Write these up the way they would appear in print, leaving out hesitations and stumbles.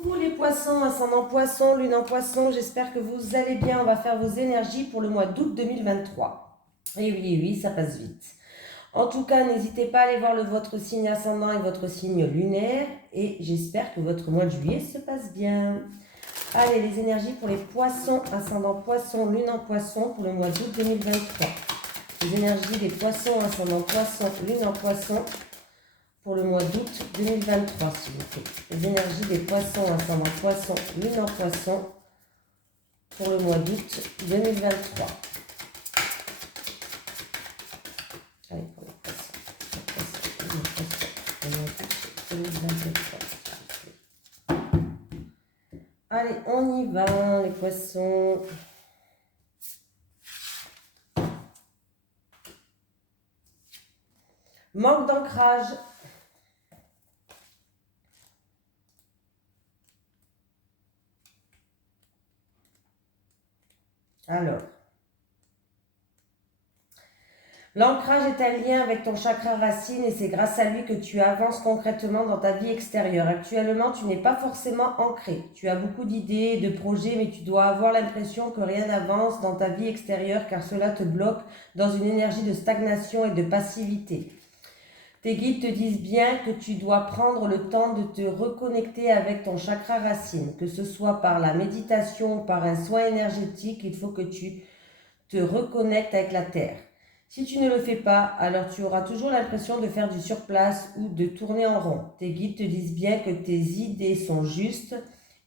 Coucou les poissons, ascendant poisson, lune en poisson, j'espère que vous allez bien. On va faire vos énergies pour le mois d'août 2023. Et oui, ça passe vite. En tout cas, n'hésitez pas à aller voir votre signe ascendant et votre signe lunaire. Et j'espère que votre mois de juillet se passe bien. Allez, les énergies pour les poissons, ascendant poisson, lune en poisson pour le mois d'août 2023. Les énergies des poissons, ascendant poisson, lune en poisson pour le mois d'août 2023, s'il vous plaît. Les énergies des poissons, ascendant poisson, lune en poisson pour le mois d'août 2023. Allez, pour les poissons, lune en poisson, pour le mois d'août 2023. Allez, on y va, les poissons. Manque d'ancrage. Alors, l'ancrage est un lien avec ton chakra racine et c'est grâce à lui que tu avances concrètement dans ta vie extérieure. Actuellement, tu n'es pas forcément ancré. Tu as beaucoup d'idées, de projets, mais tu dois avoir l'impression que rien n'avance dans ta vie extérieure car cela te bloque dans une énergie de stagnation et de passivité. Tes guides te disent bien que tu dois prendre le temps de te reconnecter avec ton chakra racine, que ce soit par la méditation ou par un soin énergétique, il faut que tu te reconnectes avec la terre. Si tu ne le fais pas, alors tu auras toujours l'impression de faire du surplace ou de tourner en rond. Tes guides te disent bien que tes idées sont justes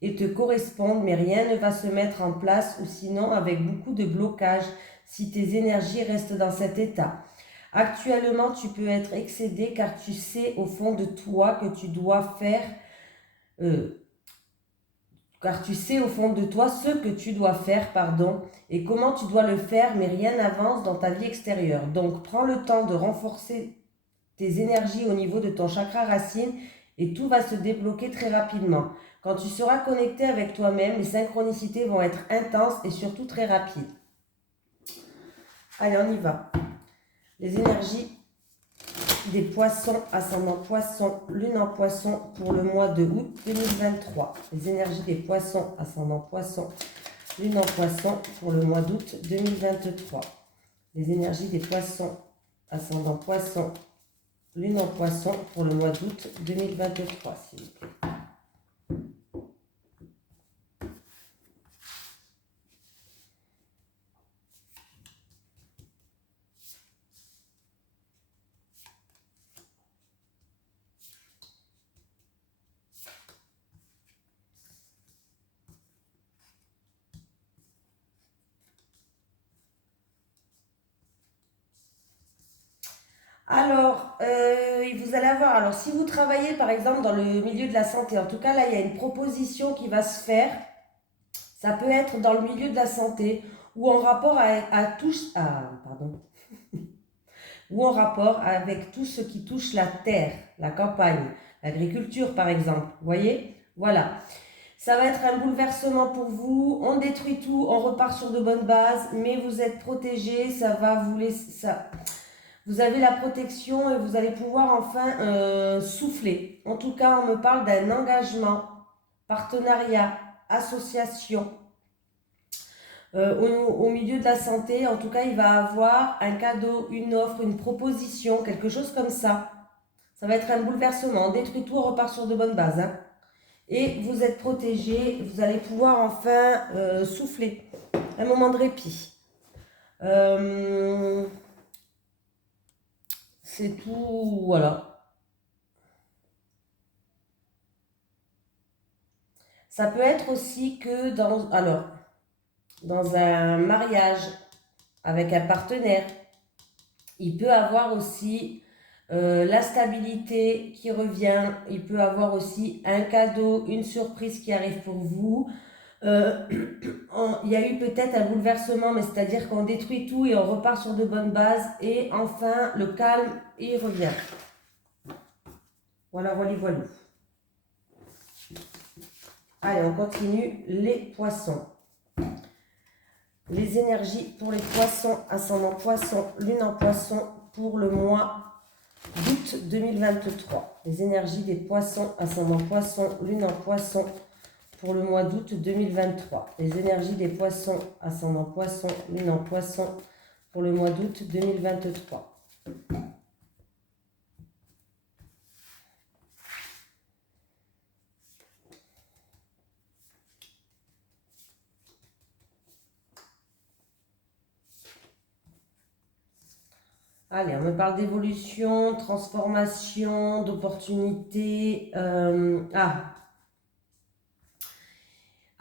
et te correspondent, mais rien ne va se mettre en place ou sinon avec beaucoup de blocage si tes énergies restent dans cet état. Actuellement, tu peux être excédé car tu sais au fond de toi que tu dois faire, car tu sais au fond de toi ce que tu dois faire, et comment tu dois le faire, mais rien n'avance dans ta vie extérieure. Donc, prends le temps de renforcer tes énergies au niveau de ton chakra racine et tout va se débloquer très rapidement. Quand tu seras connecté avec toi-même, les synchronicités vont être intenses et surtout très rapides. Allez, on y va. Les énergies des poissons, ascendant poisson, lune en poisson pour le mois de août 2023. Les énergies des poissons, ascendant poisson, lune en poisson pour le mois d'août 2023. Les énergies des poissons, ascendant poisson, lune en poisson pour le mois d'août 2023, s'il vous plaît. Alors, vous allez avoir, alors si vous travaillez par exemple dans le milieu de la santé, en tout cas là il y a une proposition qui va se faire, ça peut être dans le milieu de la santé ou en rapport ou en rapport avec tout ce qui touche la terre, la campagne, l'agriculture par exemple, vous voyez, voilà. Ça va être un bouleversement pour vous, on détruit tout, on repart sur de bonnes bases, mais vous êtes protégé, ça va vous laisser... Vous avez la protection et vous allez pouvoir enfin souffler. En tout cas, on me parle d'un engagement, partenariat, association. Au milieu de la santé, en tout cas, il va avoir un cadeau, une offre, une proposition, quelque chose comme ça. Ça va être un bouleversement. On détruit tout, on repart sur de bonnes bases. Hein. Et vous êtes protégé, vous allez pouvoir enfin souffler. Un moment de répit. C'est tout, voilà. Ça peut être aussi que dans un mariage avec un partenaire, il peut avoir aussi la stabilité qui revient, il peut avoir aussi un cadeau, une surprise qui arrive pour vous. Il y a eu peut-être un bouleversement, mais c'est-à-dire qu'on détruit tout et on repart sur de bonnes bases et enfin le calme il revient. Voilà. Allez, on continue. Les poissons. Les énergies pour les poissons, ascendant poisson, lune en poisson pour le mois d'août 2023. Les énergies des poissons, ascendant poisson, lune en poisson pour le mois d'août 2023. Les énergies des poissons, ascendant poisson, lune en poisson, pour le mois d'août 2023. Allez, on me parle d'évolution, transformation, d'opportunité.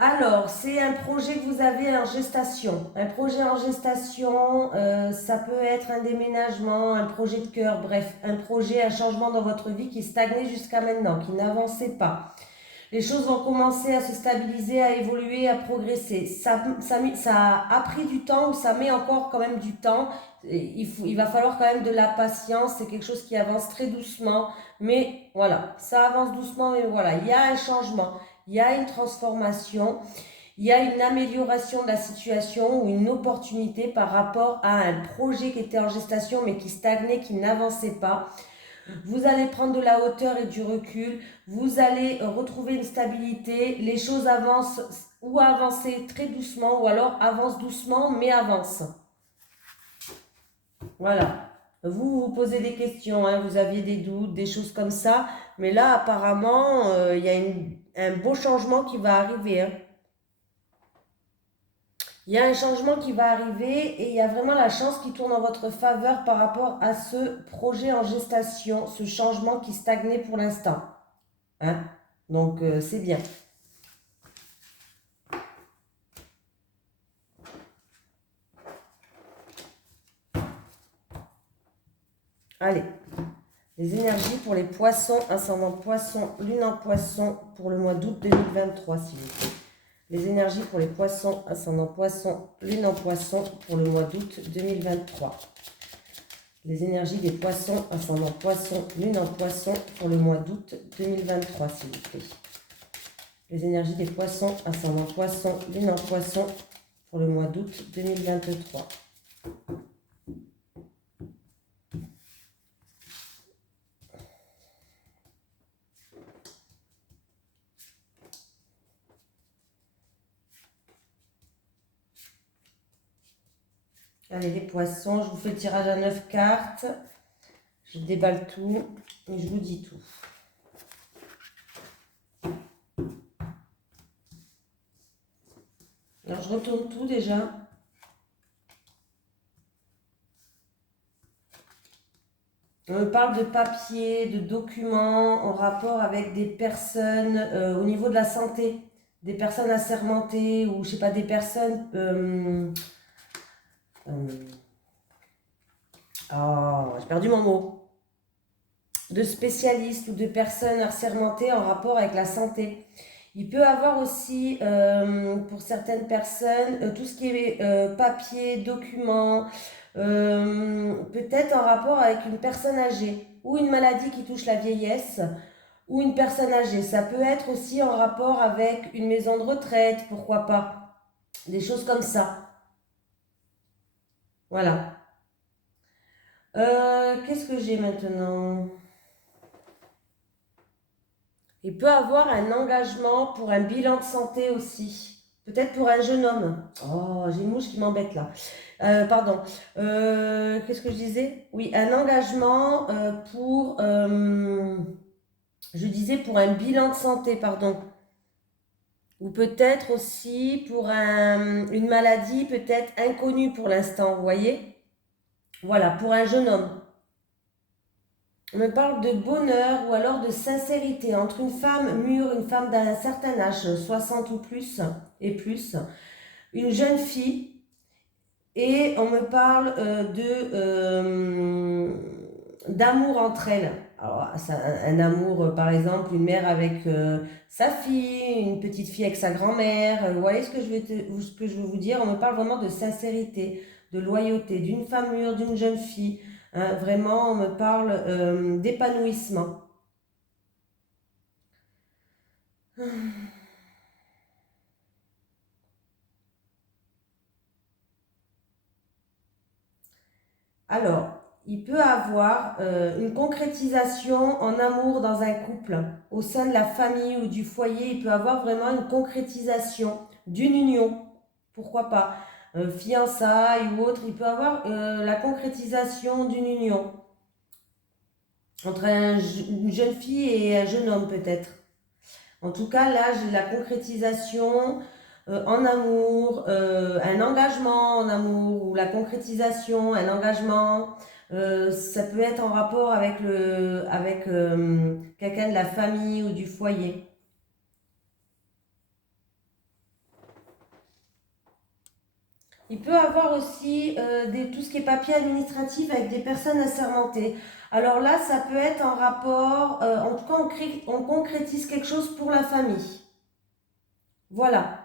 Alors, c'est un projet que vous avez en gestation. Un projet en gestation, ça peut être un déménagement, un projet de cœur, bref, un projet, un changement dans votre vie qui stagnait jusqu'à maintenant, qui n'avançait pas. Les choses vont commencer à se stabiliser, à évoluer, à progresser. Ça a pris du temps, ou ça met encore quand même du temps. Il va falloir quand même de la patience. C'est quelque chose qui avance très doucement. Mais voilà, ça avance doucement, mais voilà, il y a un changement, il y a une transformation, il y a une amélioration de la situation ou une opportunité par rapport à un projet qui était en gestation mais qui stagnait, qui n'avançait pas. Vous allez prendre de la hauteur et du recul, vous allez retrouver une stabilité, les choses avancent ou avancent très doucement ou alors avancent doucement mais avancent. Voilà. Vous vous posez des questions, hein, vous aviez des doutes, des choses comme ça, mais là apparemment il y a un beau changement qui va arriver. Hein. Il y a un changement qui va arriver et il y a vraiment la chance qui tourne en votre faveur par rapport à ce projet en gestation, ce changement qui stagnait pour l'instant. Hein? Donc, c'est bien. Allez, les énergies pour les poissons, ascendant poisson, lune en poisson pour le mois d'août 2023, s'il vous plaît. Les énergies pour les poissons, ascendant poisson, lune en poisson pour le mois d'août 2023. Les énergies des poissons, ascendant poisson, lune en poisson pour le mois d'août 2023, s'il vous plaît. Les énergies des poissons, ascendant poisson, lune en poisson pour le mois d'août 2023. Allez, les poissons, je vous fais le tirage à 9 cartes. Je déballe tout et je vous dis tout. Alors, je retourne tout déjà. On me parle de papier, de documents en rapport avec des personnes au niveau de la santé. Des personnes assermentées ou, je sais pas, des personnes... j'ai perdu mon mot. De spécialistes ou de personnes assermentées en rapport avec la santé. Il peut avoir aussi, pour certaines personnes, tout ce qui est papier, documents, peut-être en rapport avec une personne âgée ou une maladie qui touche la vieillesse ou une personne âgée. Ça peut être aussi en rapport avec une maison de retraite, pourquoi pas. Des choses comme ça. Voilà. Qu'est-ce que j'ai maintenant? Il peut avoir un engagement pour un bilan de santé aussi. Peut-être pour un jeune homme. Oh, j'ai une mouche qui m'embête là. Pardon. Qu'est-ce que je disais? Oui, un engagement pour... je disais pour un bilan de santé, pardon. Ou peut-être aussi pour une maladie peut-être inconnue pour l'instant, vous voyez? Voilà, pour un jeune homme. On me parle de bonheur ou alors de sincérité entre une femme mûre, une femme d'un certain âge, 60 ou plus, et plus, une jeune fille, et on me parle d'amour entre elles. Alors, un amour, par exemple, une mère avec sa fille, une petite fille avec sa grand-mère. Vous voyez ce que ce que je veux vous dire? On me parle vraiment de sincérité, de loyauté, d'une femme mûre, d'une jeune fille. Hein, vraiment, on me parle d'épanouissement. Alors, il peut avoir une concrétisation en amour dans un couple, au sein de la famille ou du foyer. Il peut avoir vraiment une concrétisation d'une union, pourquoi pas, fiançailles ou autre. Il peut avoir la concrétisation d'une union entre une jeune fille et un jeune homme peut-être. En tout cas, là, j'ai la concrétisation en amour, un engagement en amour, ou la concrétisation, un engagement. Ça peut être en rapport avec, avec quelqu'un de la famille ou du foyer. Il peut avoir aussi tout ce qui est papier administratif avec des personnes assermentées. Alors là, ça peut être en rapport, en tout cas, on concrétise quelque chose pour la famille. Voilà.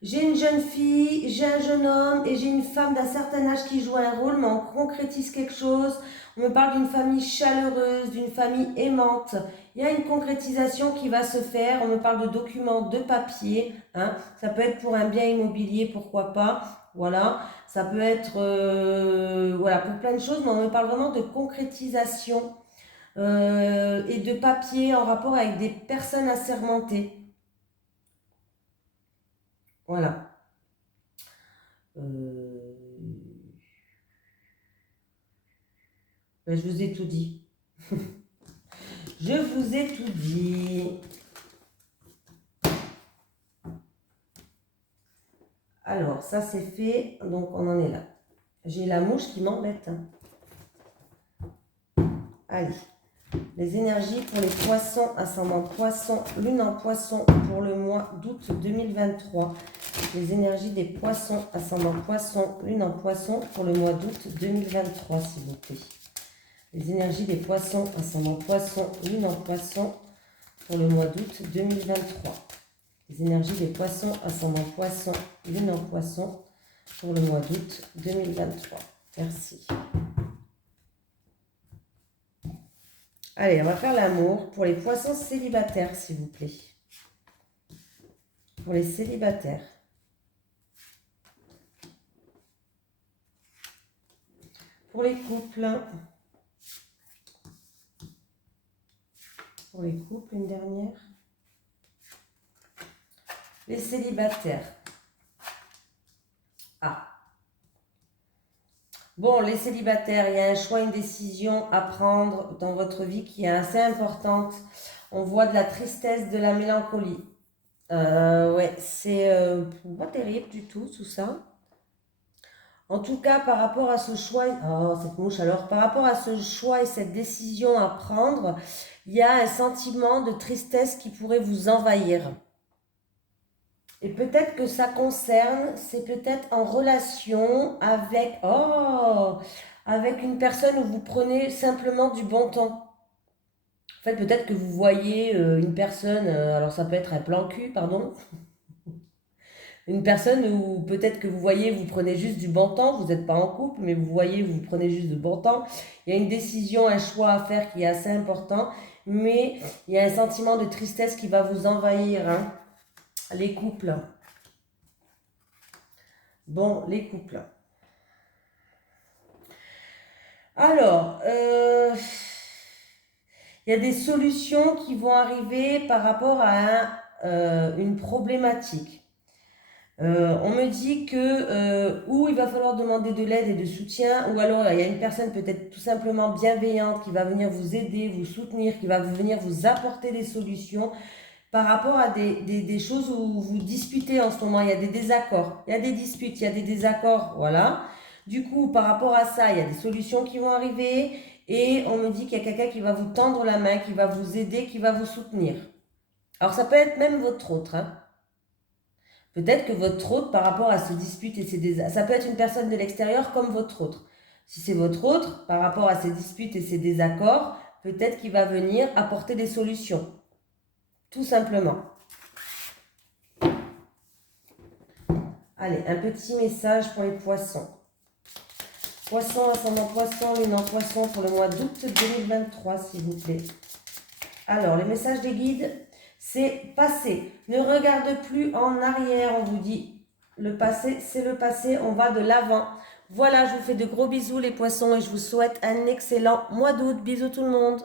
J'ai une jeune fille, j'ai un jeune homme et j'ai une femme d'un certain âge qui joue un rôle, mais on concrétise quelque chose. On me parle d'une famille chaleureuse, d'une famille aimante. Il y a une concrétisation qui va se faire. On me parle de documents, de papier. Hein. Ça peut être pour un bien immobilier, pourquoi pas. Voilà. Ça peut être voilà, pour plein de choses, mais on me parle vraiment de concrétisation et de papier en rapport avec des personnes assermentées. Voilà. Ben, je vous ai tout dit. Je vous ai tout dit. Alors, ça c'est fait. Donc, on en est là. J'ai la mouche qui m'embête. Allez. Les énergies pour les poissons, ascendant poisson, lune en poisson pour le mois d'août 2023. Les énergies des poissons, ascendant poisson, lune en poisson pour le mois d'août 2023, s'il vous plaît. Les énergies des poissons, ascendant poisson, lune en poisson pour le mois d'août 2023. Les énergies des poissons, ascendant poisson, lune en poisson pour le mois d'août 2023. Merci. Allez, on va faire l'amour pour les poissons célibataires, s'il vous plaît. Pour les célibataires. Pour les couples. Pour les couples, une dernière. Les célibataires. Ah. Bon, les célibataires, il y a un choix, une décision à prendre dans votre vie qui est assez importante. On voit de la tristesse, de la mélancolie. Ouais, c'est pas terrible du tout ça. En tout cas, par rapport à ce choix, oh cette mouche alors, par rapport à ce choix et cette décision à prendre, il y a un sentiment de tristesse qui pourrait vous envahir. Et peut-être que ça concerne, c'est peut-être en relation avec, avec une personne où vous prenez simplement du bon temps. En fait, peut-être que vous voyez une personne, alors ça peut être un plan cul, pardon. Une personne où peut-être que vous voyez, vous prenez juste du bon temps, vous n'êtes pas en couple, mais vous voyez, vous prenez juste du bon temps. Il y a une décision, un choix à faire qui est assez important, mais il y a un sentiment de tristesse qui va vous envahir. Hein. Les couples. Bon, les couples. Alors, il y a des solutions qui vont arriver par rapport à une problématique. On me dit que ou il va falloir demander de l'aide et de soutien, ou alors il y a une personne peut-être tout simplement bienveillante qui va venir vous aider, vous soutenir, qui va venir vous apporter des solutions par rapport à des choses où vous disputez en ce moment. Il y a des désaccords, il y a des disputes, il y a des désaccords, voilà. Du coup, par rapport à ça, il y a des solutions qui vont arriver et on me dit qu'il y a quelqu'un qui va vous tendre la main, qui va vous aider, qui va vous soutenir. Alors ça peut être même votre autre, hein. Peut-être que votre autre, par rapport à ce dispute et ces désaccords, ça peut être une personne de l'extérieur comme votre autre. Si c'est votre autre, par rapport à ces disputes et ces désaccords, peut-être qu'il va venir apporter des solutions. Tout simplement. Allez, un petit message pour les poissons. Poisson, ascendant poisson, lune en poisson pour le mois d'août 2023, s'il vous plaît. Alors, les messages des guides, c'est passé. Ne regarde plus en arrière, on vous dit. Le passé, c'est le passé, on va de l'avant. Voilà, je vous fais de gros bisous les poissons et je vous souhaite un excellent mois d'août. Bisous tout le monde.